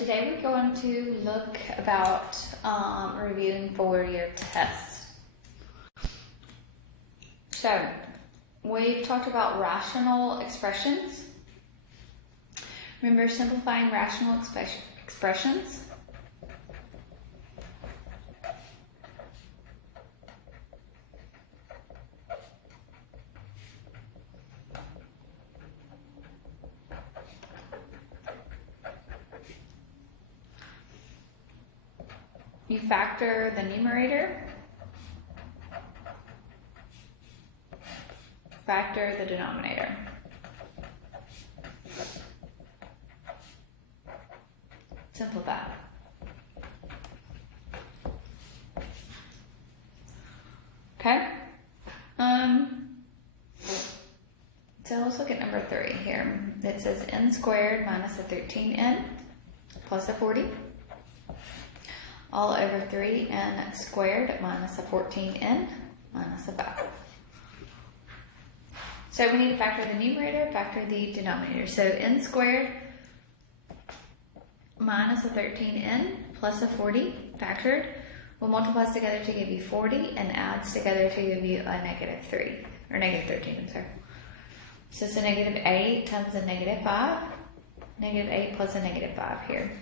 today we're going to look about reviewing for your test. So we've talked about rational expressions. Remember simplifying rational expressions? You factor the numerator, factor the denominator. Simplify. Okay. So let's look at number 3 here. It says n squared minus a 13n plus a 40. All over 3n squared minus a 14n minus a 5. So we need to factor the numerator, factor the denominator. So n squared minus a 13n plus a 40 factored will multiplies together to give you 40 and adds together to give you a negative 3, or negative 13, I'm sorry. So it's a negative 8 times a negative 5, negative 8 plus a negative 5 here.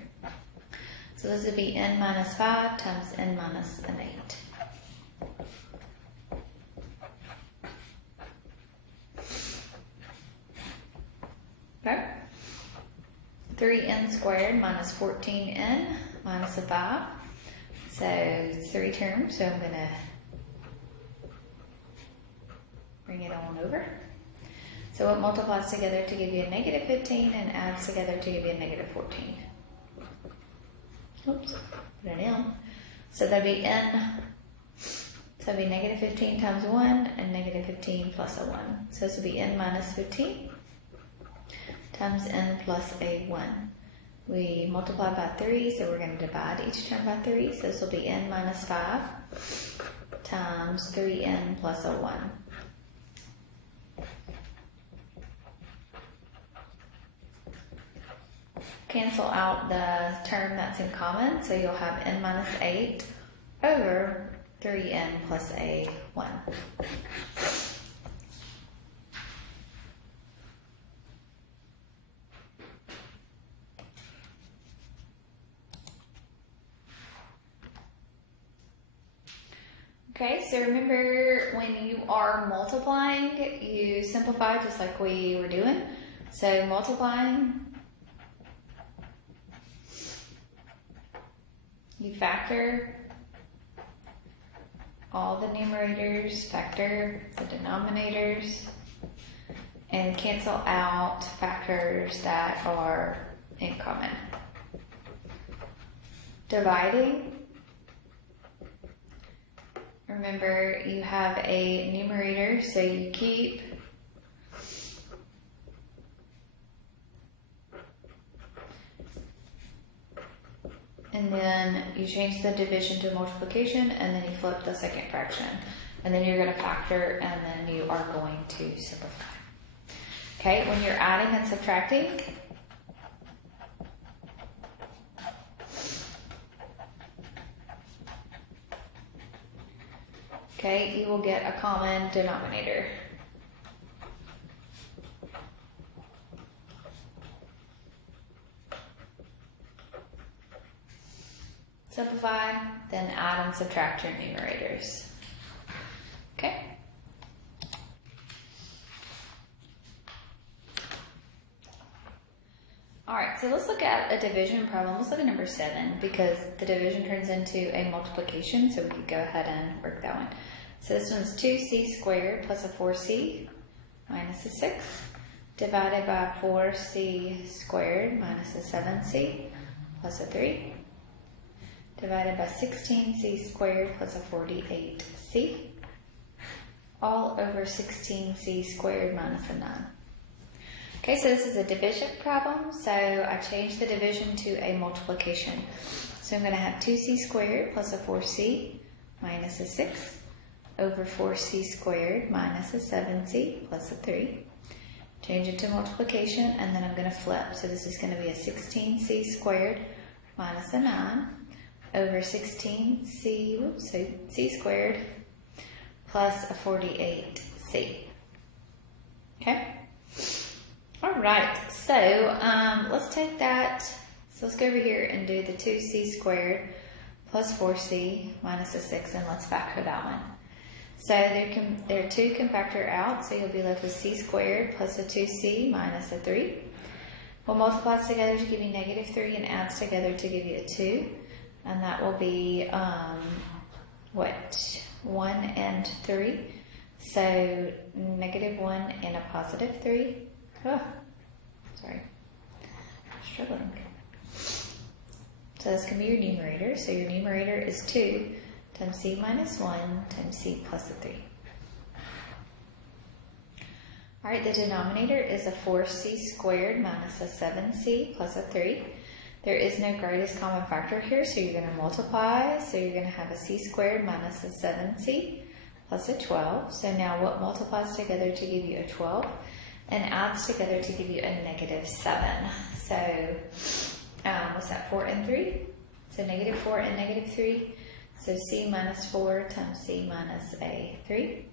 So this would be n minus 5 times n minus an 8. Okay. 3n squared minus 14n minus a 5. So it's 3 terms, so I'm going to bring it on over. So it multiplies together to give you a negative 15 and adds together to give you a negative 14. Oops, put it in. So that'd be n, so that'd be negative 15 times 1 and negative 15 plus a 1. So this would be n minus 15 times n plus a 1. We multiply by 3, so we're going to divide each term by 3. So this will be n minus 5 times 3n plus a 1. Cancel out the term that's in common, so you'll have n minus 8 over 3n plus a 1. Okay, so remember when you are multiplying, you simplify just like we were doing. So multiplying, you factor all the numerators, factor the denominators, and cancel out factors that are in common. Dividing, remember you have a numerator, so you keep and then you change the division to multiplication, and then you flip the second fraction. And then you're going to factor, and then you are going to simplify. Okay, when you're adding and subtracting, okay, you will get a common denominator. Simplify, then add and subtract your numerators. Okay? Alright, so let's look at a division problem. Let's look at number 7 because the division turns into a multiplication, so we could go ahead and work that one. So this one's 2c squared plus a 4c minus a 6 divided by 4c squared minus a 7c plus a 3. Divided by 16c squared plus a 48c, all over 16c squared minus a 9. Okay, so this is a division problem, so I changed the division to a multiplication. So I'm going to have 2c squared plus a 4c minus a 6 over 4c squared minus a 7c plus a 3. Change it to multiplication, and then I'm going to flip. So this is going to be a 16c squared minus a 9 over 16c, so c squared plus a 48c. Okay? All right, so let's take that. So let's go over here and do the 2c squared plus 4c minus a 6, and let's factor that one. So their 2 can factor out, so you'll be left with c squared plus a 2c minus a 3. We'll multiply together to give you negative 3 and adds together to give you a 2. And that will be, 1 and 3. So negative 1 and a positive 3. Oh, sorry. I'm struggling. So this can be your numerator. So your numerator is 2 times c minus 1 times c plus a 3. All right, the denominator is a 4c squared minus a 7c plus a 3. There is no greatest common factor here, so you're going to multiply. So you're going to have a c squared minus a 7c plus a 12. So now what multiplies together to give you a 12 and adds together to give you a negative 7. So what's that, 4 and 3? So negative 4 and negative 3. So c minus 4 times c minus a 3.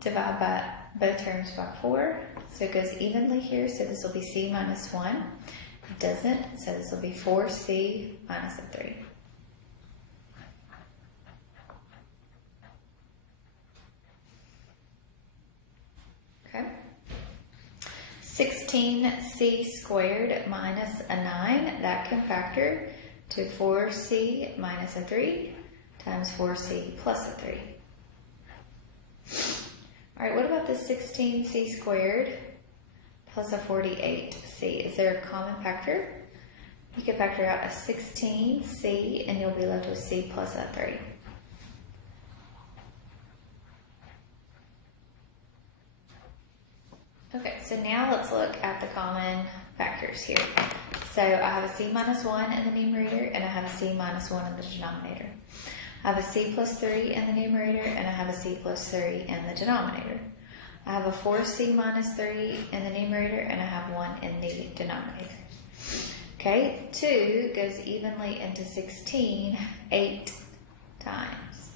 Divide by both terms by 4. So it goes evenly here. So this will be c minus 1. It doesn't. So this will be 4c minus a 3. Okay. 16c squared minus a 9. That can factor to 4c minus a 3 times 4c plus a 3. All right, what about the 16c squared plus a 48c? Is there a common factor? You can factor out a 16c and you'll be left with c plus a 3. Okay, so now let's look at the common factors here. So I have a c minus 1 in the numerator and I have a c minus 1 in the denominator. I have a c plus 3 in the numerator and I have a c plus 3 in the denominator. I have a 4c minus 3 in the numerator and I have 1 in the denominator. Okay, 2 goes evenly into 16 8 times.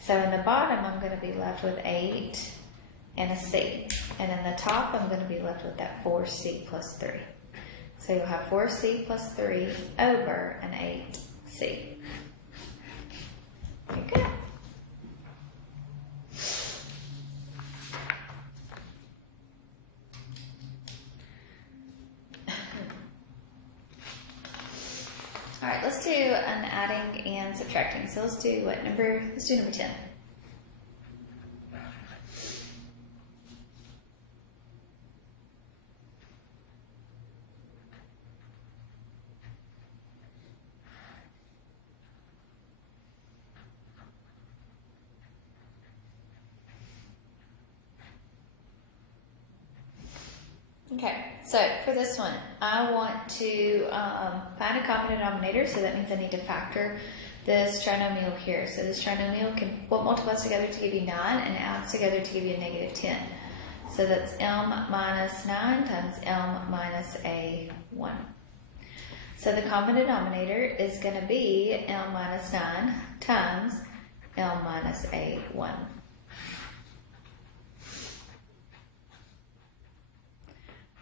So in the bottom I'm going to be left with 8 and a c. And in the top I'm going to be left with that 4c plus 3. So you'll have 4c plus 3 over an 8c. Okay. All right, let's do an adding and subtracting. So let's do number 10. Okay, so for this one, I want to find a common denominator, so that means I need to factor this trinomial here. So this trinomial what multiplies together to give you 9 and adds together to give you a negative 10. So that's m minus 9 times m minus a 1. So the common denominator is going to be m minus 9 times m minus a 1.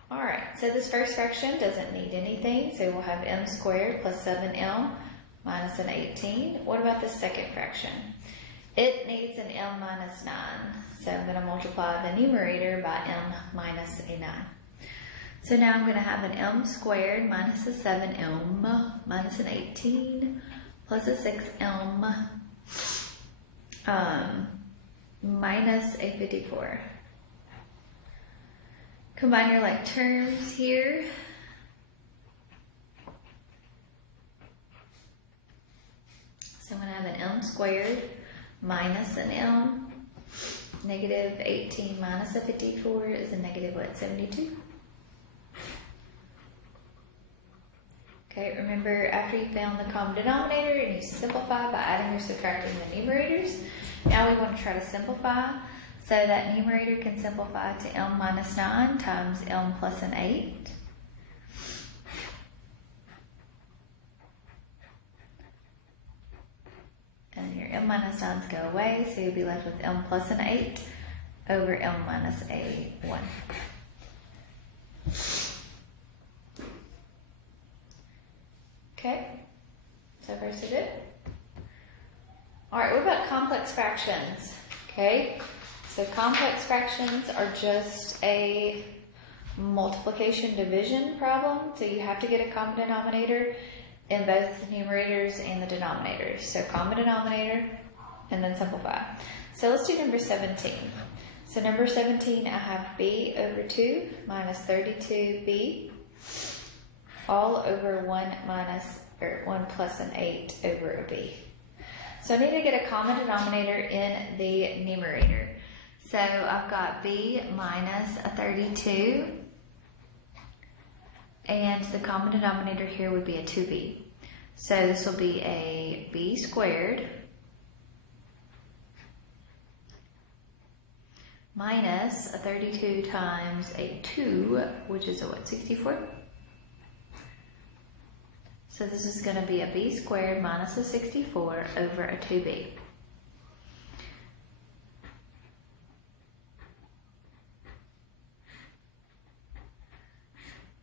Alright, so this first fraction doesn't need anything, so we'll have m squared plus 7m minus an 18. What about the second fraction? It needs an m minus 9, so I'm going to multiply the numerator by m minus a 9. So now I'm going to have an m squared minus a 7m minus an 18 plus a 6m minus a 54. Combine your like terms here. So I'm going to have an m squared minus an m. Negative 18 minus a 54 is a negative what, 72? Okay, remember after you found the common denominator and you simplify by adding or subtracting the numerators, now we want to try to simplify. So that numerator can simplify to m minus 9 times m plus an 8. m minus 9's go away, so you'll be left with m plus an 8 over m minus a 1. Okay, so far so good. Alright, what about complex fractions? Okay, so complex fractions are just a multiplication division problem, so you have to get a common denominator in both the numerators and the denominators. So common denominator and then simplify. So let's do number 17. So number 17, I have b over 2 minus 32b all over 1 plus an 8 over a b. So I need to get a common denominator in the numerator. So I've got b minus a 32, and the common denominator here would be a 2b. So this will be a b squared minus a 32 times a 2, which is a what, 64? So this is going to be a b squared minus a 64 over a 2b.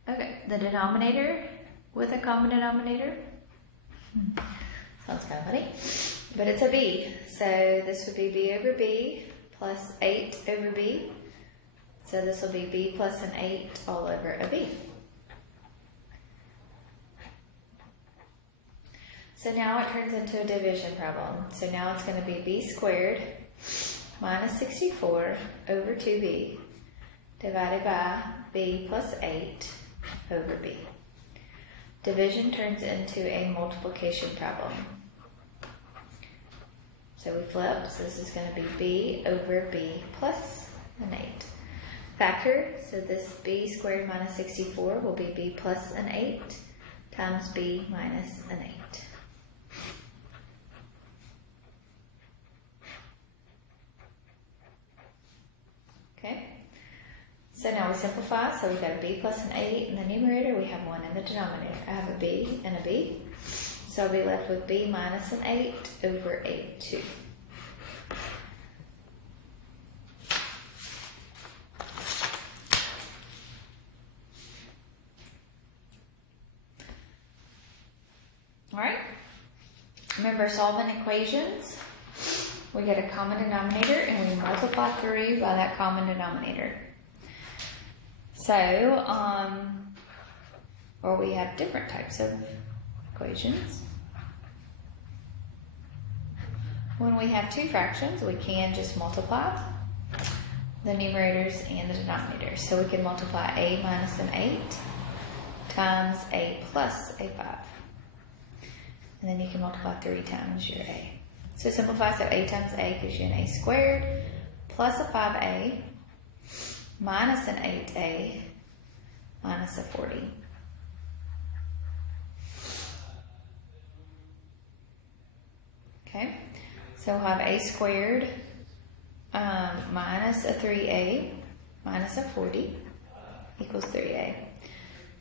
Okay, the denominator with a common denominator. Sounds kind of funny, but it's a b. So this would be b over b plus 8 over b. So this will be b plus an 8 all over a b. So now it turns into a division problem. So now it's going to be b squared minus 64 over 2b divided by b plus 8 over b. Division turns into a multiplication problem. So we flip, so this is going to be b over b plus an 8. Factor, so this b squared minus 64 will be b plus an 8 times b minus an 8. Okay, so now we simplify, so we've got a b plus an 8 in the numerator, we have 1 in the denominator. I have a b and a b, so I'll be left with b minus an 8 over 8, 2. Alright, remember solving equations, we get a common denominator and we multiply through by that common denominator. So, or we have different types of equations. When we have two fractions, we can just multiply the numerators and the denominators. So we can multiply a minus an 8 times a plus a 5. And then you can multiply 3 times your a. So simplify, so a times a gives you an a squared plus a 5a minus an 8a minus a 40. Okay, so we'll have a squared minus a 3a minus a 40 equals 3a.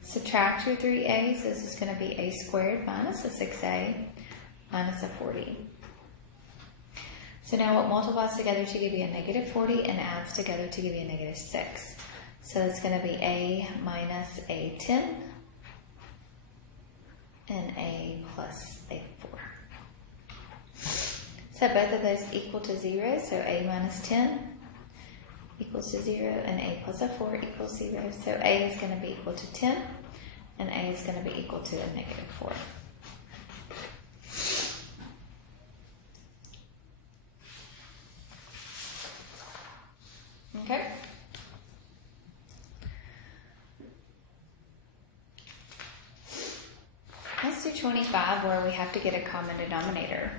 Subtract your 3a, so this is going to be a squared minus a 6a minus a 40. So now what multiplies together to give you a negative 40 and adds together to give you a negative 6. So it's going to be a minus a 10 and a plus a 4. Set both of those equal to 0, so a minus 10 equals to 0 and a plus a 4 equals 0. So a is going to be equal to 10 and a is going to be equal to a negative 4. Okay. Let's do 25 where we have to get a common denominator.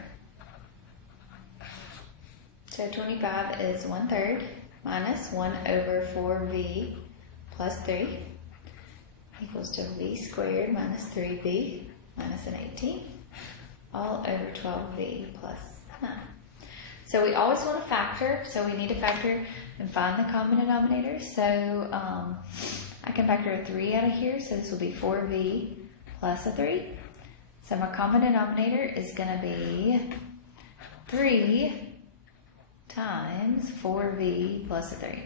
So 25 is 1/3 minus 1 over 4v plus 3 equals to v squared minus 3v minus an 18 all over 12v plus 9. So we always want to factor, so we need to factor and find the common denominator. So I can factor a 3 out of here, so this will be 4v plus a 3. So my common denominator is going to be 3 times 4v plus a 3.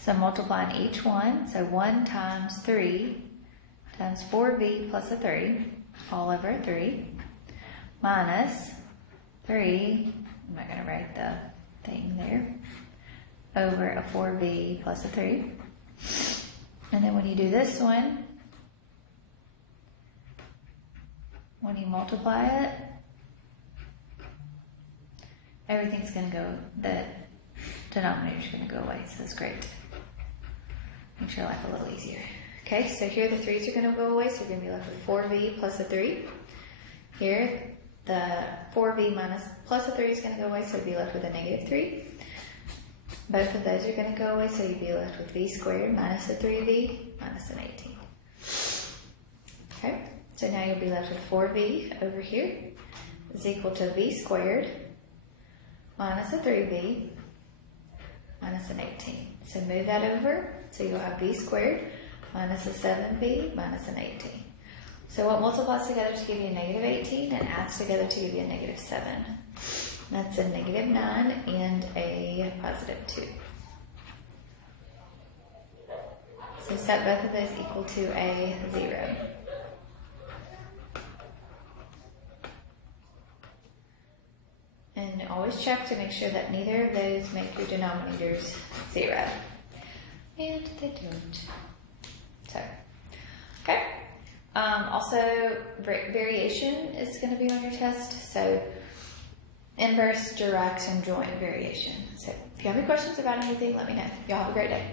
So I'm multiplying each one. So 1 times 3 times 4v plus a 3, all over 3, minus 3, I'm not going to write the thing there, over a 4v plus a 3. And then when you do this one, when you multiply it, everything's going to go, the denominator's going to go away, so that's great. Makes your life a little easier. Okay, so here the 3's are going to go away, so you're going to be left with 4v plus a 3. Here, the 4v minus plus a 3 is going to go away, so you'll be left with a negative 3. Both of those are going to go away, so you'll be left with v squared minus a 3v minus an 18. Okay, so now you'll be left with 4v over here is equal to v squared minus a 3v minus an 18. So move that over, so you'll have v squared minus a 7v minus an 18. So what multiplies together to give you a negative 18 and adds together to give you a negative 7? That's a negative 9 and a positive 2. So set both of those equal to a 0. And always check to make sure that neither of those make your denominators 0. And they don't. So, okay. Also, variation is going to be on your test. So, inverse, direct, and joint variation. So, if you have any questions about anything, let me know. Y'all have a great day.